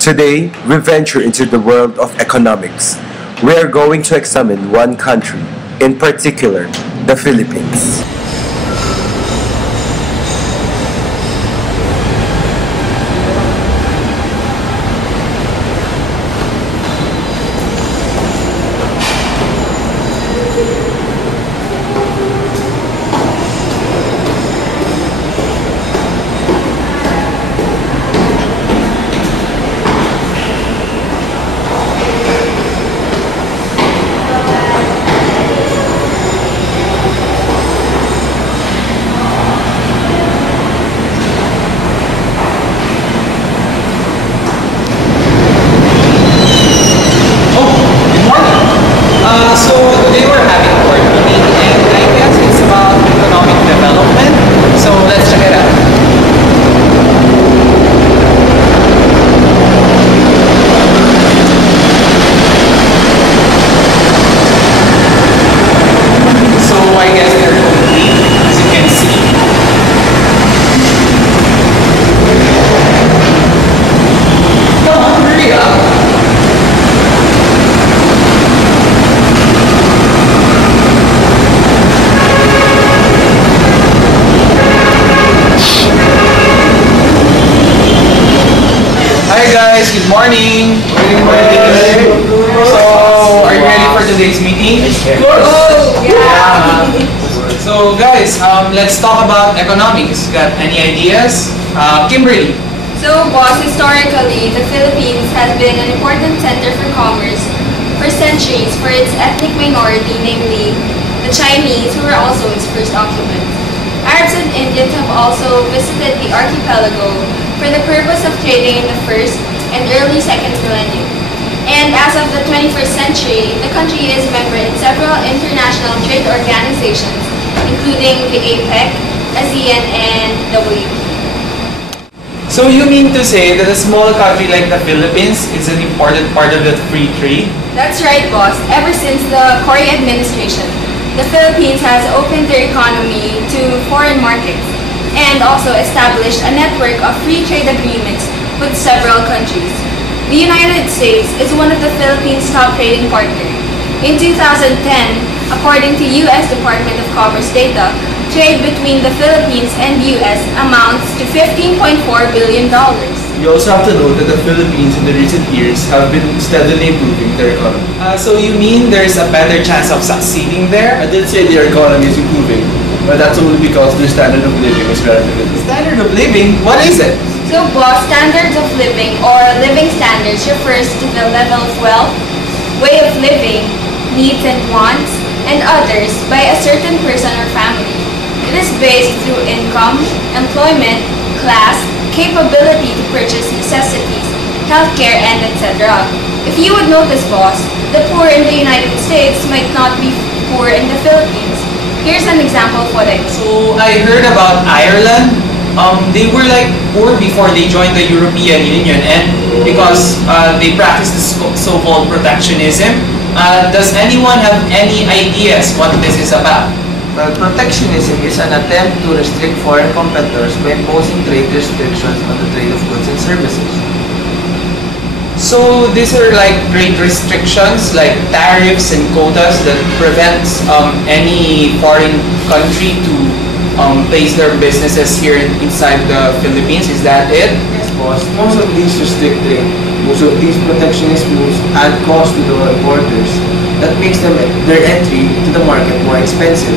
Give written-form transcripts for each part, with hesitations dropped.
Today, we venture into the world of economics. We are going to examine one country, in particular, the Philippines. Good morning. Good morning. So, are you ready for today's meeting? Yeah. So, guys, let's talk about economics. Got any ideas? Kimberly. So, boss, historically, the Philippines has been an important center for commerce for centuries for its ethnic minority, namely the Chinese, who were also its first occupants. Arabs and Indians have also visited the archipelago for the purpose of trading in the first and early second millennium. And as of the 21st century, the country is a member in several international trade organizations, including the APEC, ASEAN, and WTO. So you mean to say that a small country like the Philippines is an important part of the free trade? That's right, boss. Ever since the Cory administration, the Philippines has opened their economy to foreign markets and also established a network of free trade agreements with several countries. The United States is one of the Philippines' top trading partners. In 2010, according to U.S. Department of Commerce data, trade between the Philippines and U.S. amounts to $15.4 billion. You also have to note that the Philippines in the recent years have been steadily improving their economy. So you mean there's a better chance of succeeding there? I did say their economy is improving, but that's only because their standard of living is relatively low. Standard of living? What is it? So, boss, standards of living or living standards refers to the level of wealth, way of living, needs and wants, and others by a certain person or family. It is based through income, employment, class, capability to purchase necessities, healthcare, and etc. If you would notice, boss, the poor in the United States might not be poor in the Philippines. Here's an example for it. So I heard about Ireland. They were like poor before they joined the European Union, and because they practiced this so-called protectionism. Does anyone have any ideas what this is about? Well, protectionism is an attempt to restrict foreign competitors by imposing trade restrictions on the trade of goods and services. So these are like trade restrictions like tariffs and quotas that prevents any foreign country to place their businesses here inside the Philippines. Is that it? Yes, boss. Most of these restrict trade. Most of these protectionist moves add cost to the importers. That makes their entry to the market more expensive.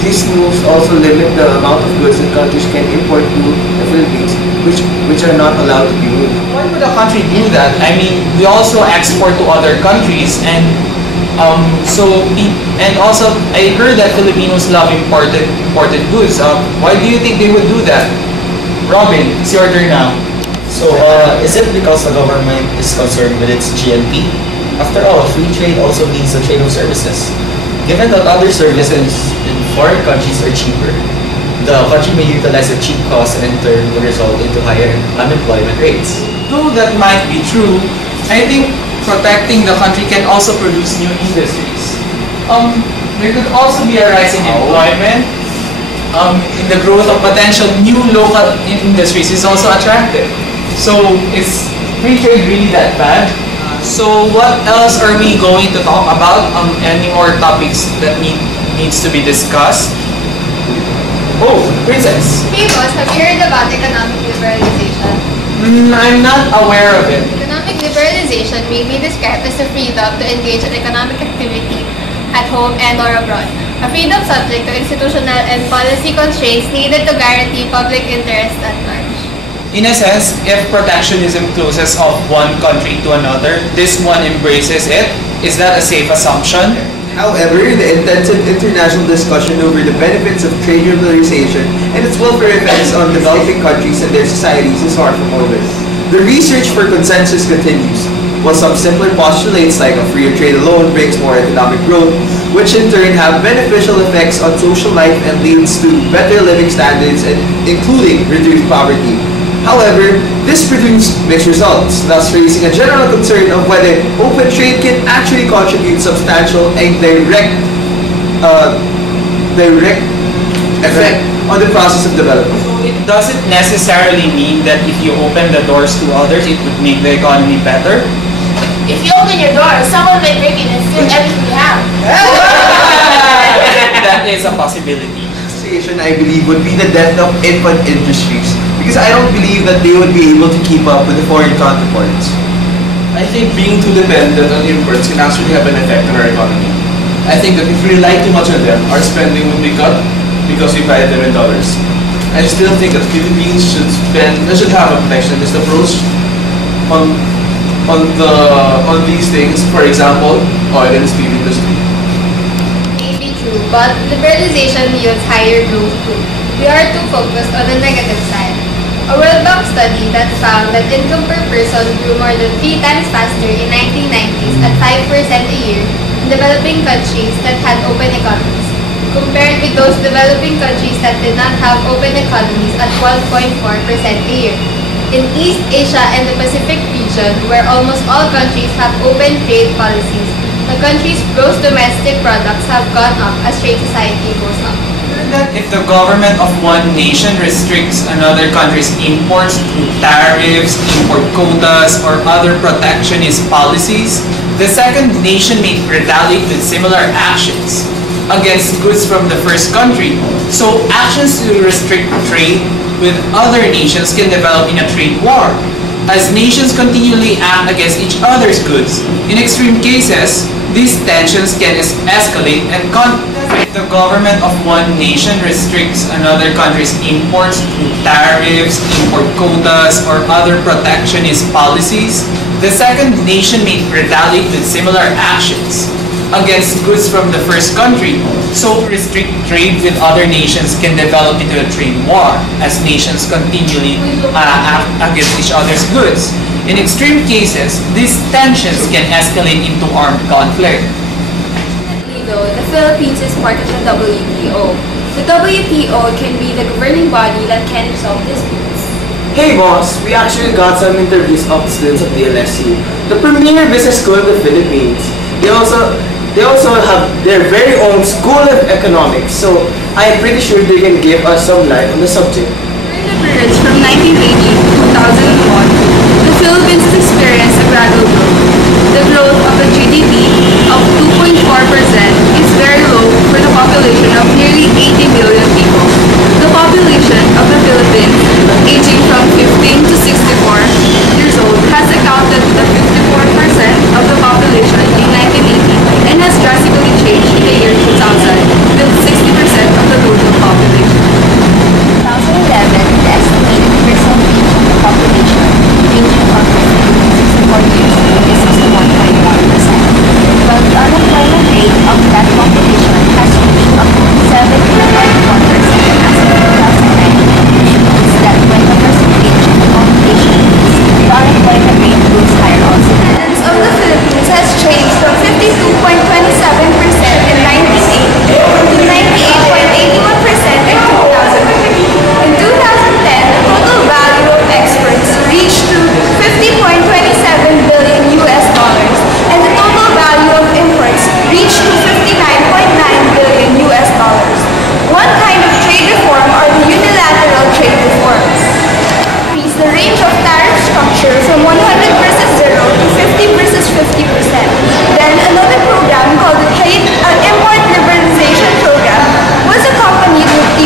These moves also limit the amount of goods that countries can import to the Philippines, which are not allowed to be moved. Why would a country do that? I mean, we also export to other countries, and also I heard that Filipinos love imported goods. Why do you think they would do that? Robin, it's your turn now. So, is it because the government is concerned with its GNP? After all, free trade also means the trade of services. Given that other services in foreign countries are cheaper, the country may utilize a cheap cost and in turn will result into higher unemployment rates. Though that might be true, I think protecting the country can also produce new industries. There could also be a rise in employment. In the growth of potential new local industries is also attractive. So free trade really that bad? So what else are we going to talk about? Any more topics that needs to be discussed? Oh, Princess. Hey boss, have you heard about economic liberalization? I'm not aware of it. Economic liberalization may be described as the freedom to engage in economic activity at home and or abroad. A freedom subject to institutional and policy constraints needed to guarantee public interest at large. In a sense, if protectionism closes off one country to another, this one embraces it. Is that a safe assumption? However, the intensive international discussion over the benefits of trade liberalization and its welfare effects on developing countries and their societies is far from over. The research for consensus continues. While some simpler postulates like a freer trade alone brings more economic growth, which in turn have beneficial effects on social life and leads to better living standards and including reduced poverty. However, this produced mixed results, thus raising a general concern of whether open trade can actually contribute substantial and direct effect on the process of development. It doesn't necessarily mean that if you open the doors to others, it would make the economy better. If you open your door, someone may break in and steal everything you have. That is a possibility. I believe would be the death of infant industries because I don't believe that they would be able to keep up with the foreign counterparts. I think being too dependent on imports can actually have an effect on our economy. I think that if we rely too much on them, our spending would be cut because we buy them in dollars. I still think that Philippines should have a protectionist approach on these things. For example, oil and steel industry. True, but liberalization yields higher growth too. We are too focused on the negative side. A World Bank study that found that income per person grew more than 3 times faster in 1990s at 5% a year in developing countries that had open economies, compared with those developing countries that did not have open economies at 12.4% a year. In East Asia and the Pacific region, where almost all countries have open trade policies, the country's gross domestic products have gone up as trade society goes up. That if the government of one nation restricts another country's imports through tariffs, import quotas, or other protectionist policies, the second nation may retaliate with similar actions against goods from the first country. So actions to restrict trade with other nations can develop in a trade war, as nations continually act against each other's goods. In extreme cases, these tensions can escalate and if the government of one nation restricts another country's imports through tariffs, import quotas, or other protectionist policies, the second nation may retaliate with similar actions against goods from the first country. So restrict trade with other nations can develop into a trade war as nations continually act against each other's goods. In extreme cases, these tensions can escalate into armed conflict. Though, the Philippines is part of the WTO. The WTO can be the governing body that can resolve disputes. Hey boss, we actually got some interviews of students of the LSU, the premier business school in the Philippines. They also have their very own school of economics, so I am pretty sure they can give us some light on the subject. During the periods from 1980 to 2001, the Philippines experienced a gradual growth. The growth of the GDP of 2.4% is very low for the population of nearly 80 million people. The population of the Philippines, aging from 15 to 64 years old, has accounted for the 54% of the population in 1980 and has drastically changed in the year 2000 with 60% of the total population. In 2011, the estimated percentage of the population ranging from 15 to 64 years old is 61.1%, while the unemployment rate of that population has reached up to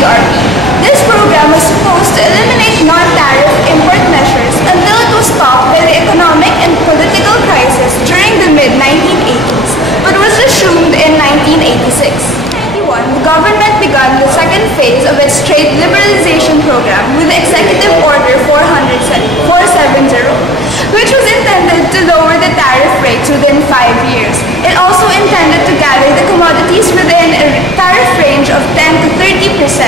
TRP. This program was supposed to eliminate non-tariff import measures until it was stopped by the economic and political crisis during the mid-1980s, but was resumed in 1986. The government began the second phase of its trade liberalization program with Executive Order 470, which was intended to lower the tariff rates within 5 years. It also intended to gather the commodities within a tariff range of 10 to 30%.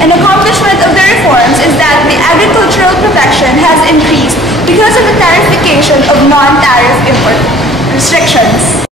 An accomplishment of the reforms is that the agricultural protection has increased because of the tariffication of non-tariff import restrictions.